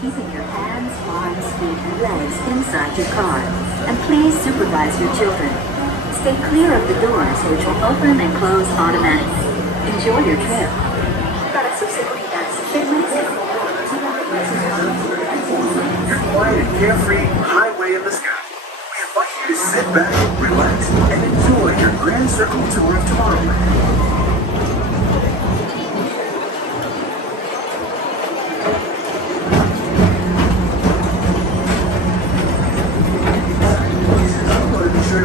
Keeping your hands, arms, feet, and legs inside your car. And please supervise your children. Stay clear of the doors, which will open and close automatically. Enjoy your trip. Para sus seguridad, permanece. Your quiet and carefree highway in the sky. We invite you to sit back, relax, and enjoy your Grand Circle tour of Tomorrowland.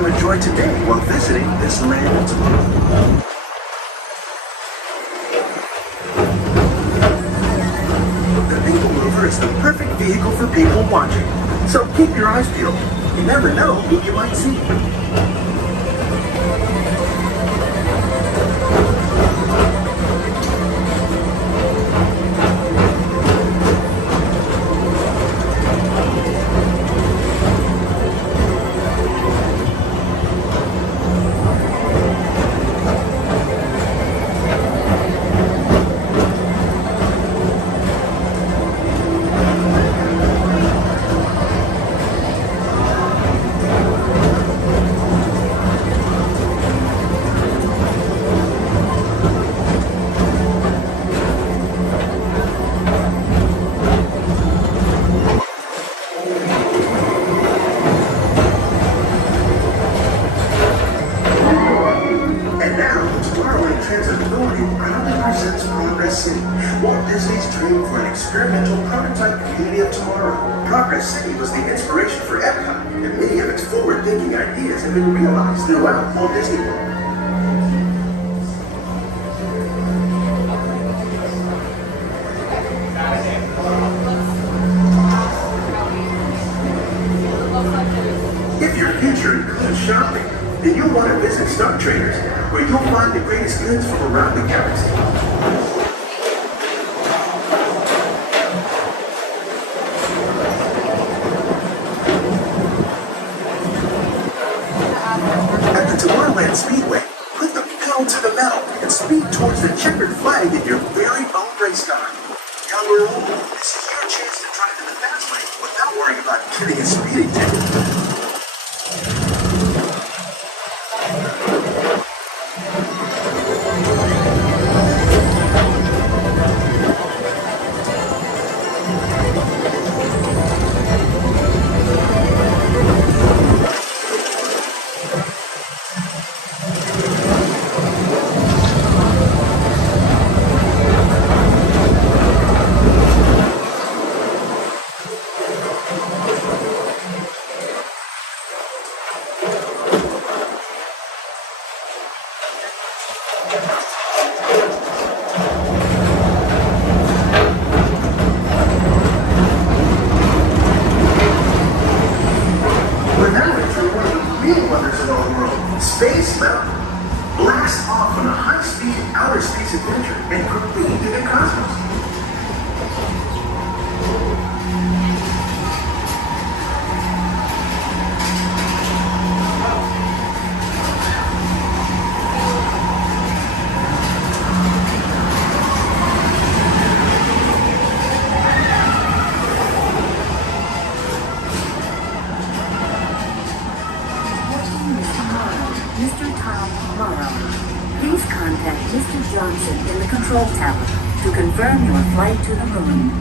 Enjoy today while visiting this land tomorrow. The PeopleMover is the perfect vehicle for people watching, so keep your eyes peeled. You never know who you might see. Walt Disney's dream for an experimental prototype community of tomorrow. Progress City was the inspiration for Epcot, and many of its forward-thinking ideas have been realized throughout Walt Disney World. If your future includes shopping, then you'll want to visit Star Traders, where you'll find the greatest goods from around the galaxy. Speedway, put the pedal to the metal and speed towards the checkered flag in your very own race car. Young or old, this is your chance to drive in the fast lane without worrying about getting a speeding ticket. Space Mountain. Blast off on a high-speed outer space adventure and quickly into the cosmos. contact Mr. Johnson in the control tower to confirm your flight to the moon.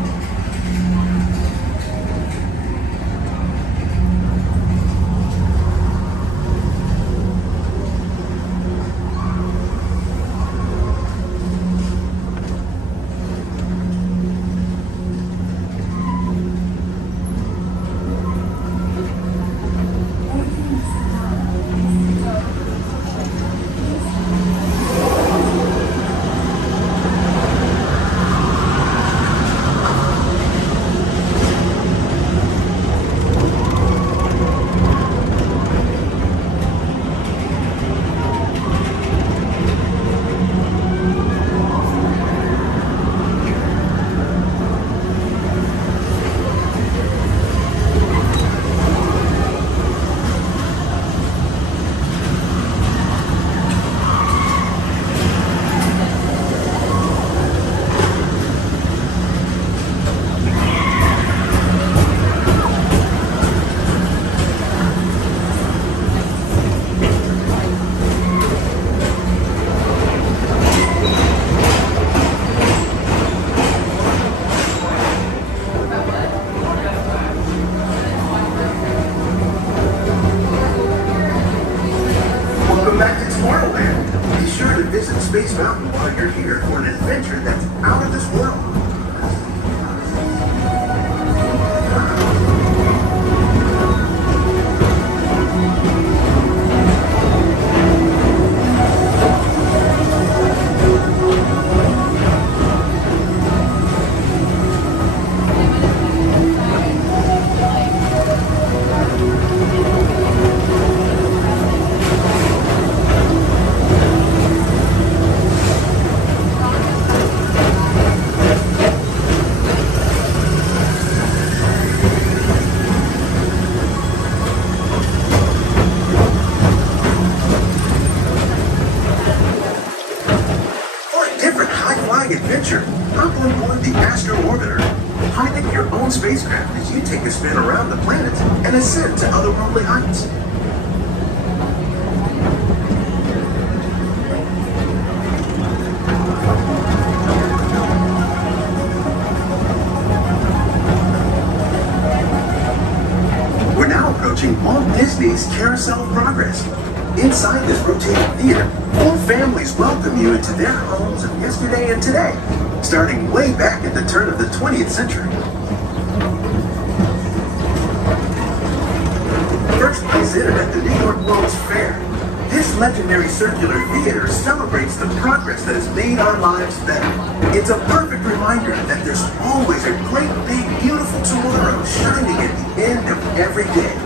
Welcome back to Tomorrowland. Be sure to visit Space Mountain while you're here for an adventure that's out of this world. Adventure, hop on board the Astro Orbiter. Pilot your own spacecraft as you take a spin around the planet and ascend to otherworldly heights. We're now approaching Walt Disney's Carousel of Progress. Inside this rotating theater, whole families welcome you into their homes of yesterday and today, starting way back at the turn of the 20th century. First place in at the New York World's Fair, this legendary circular theater celebrates the progress that has made our lives better. It's a perfect reminder that there's always a great, big, beautiful tomorrow shining at the end of every day.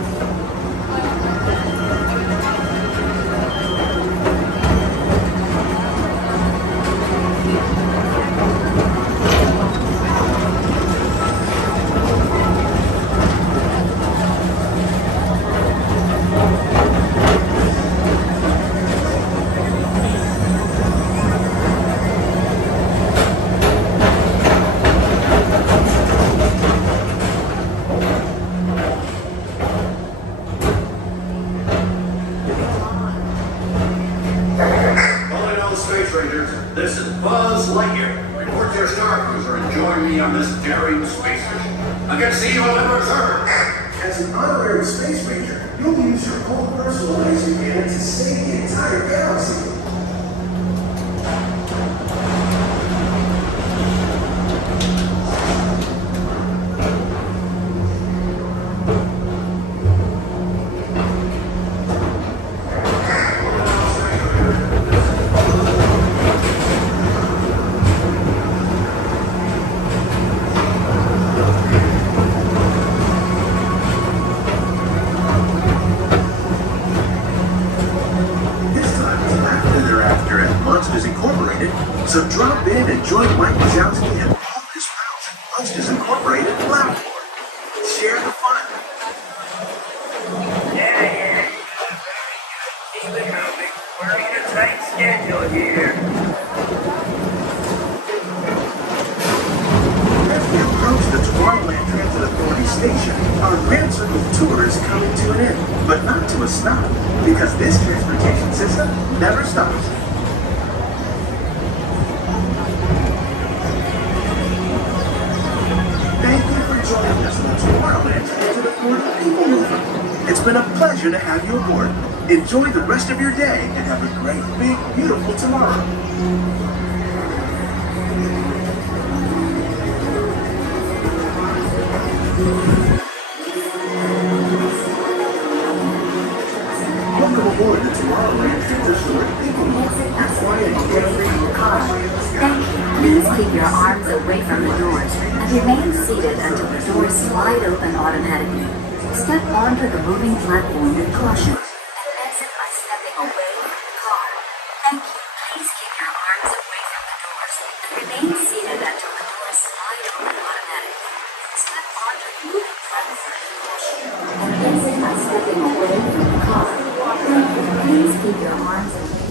This is Buzz Lightyear. Report to your Star Cruiser and join me on this daring space mission. I can see you on reserve. As an honorary space ranger, you'll use your own personal laser cannon to save the entire galaxy. So drop in and join Mike Wazowski and all his pals at Monsters Incorporated Platform. Share the fun. Yeah. Keep it moving. We're in a tight schedule here. As we approach the Tomorrowland Transit Authority station, our Grand Circle tour is coming to an end, but not to a stop, because this transportation system never stops. It's been a pleasure to have you aboard. Enjoy the rest of your day and have a great, big, beautiful tomorrow. Welcome aboard the Tomorrowland PeopleMover. Thank you. Please keep your arms away from the doors and remain seated until the doors slide open automatically. Step onto the moving platform with caution and exit by stepping away from the car. Thank you. Please keep your arms away from the doors and remain seated until the doors slide open automatically. Step onto the moving platform with caution and exit by stepping away from the car. Thank you. Please keep your arms away.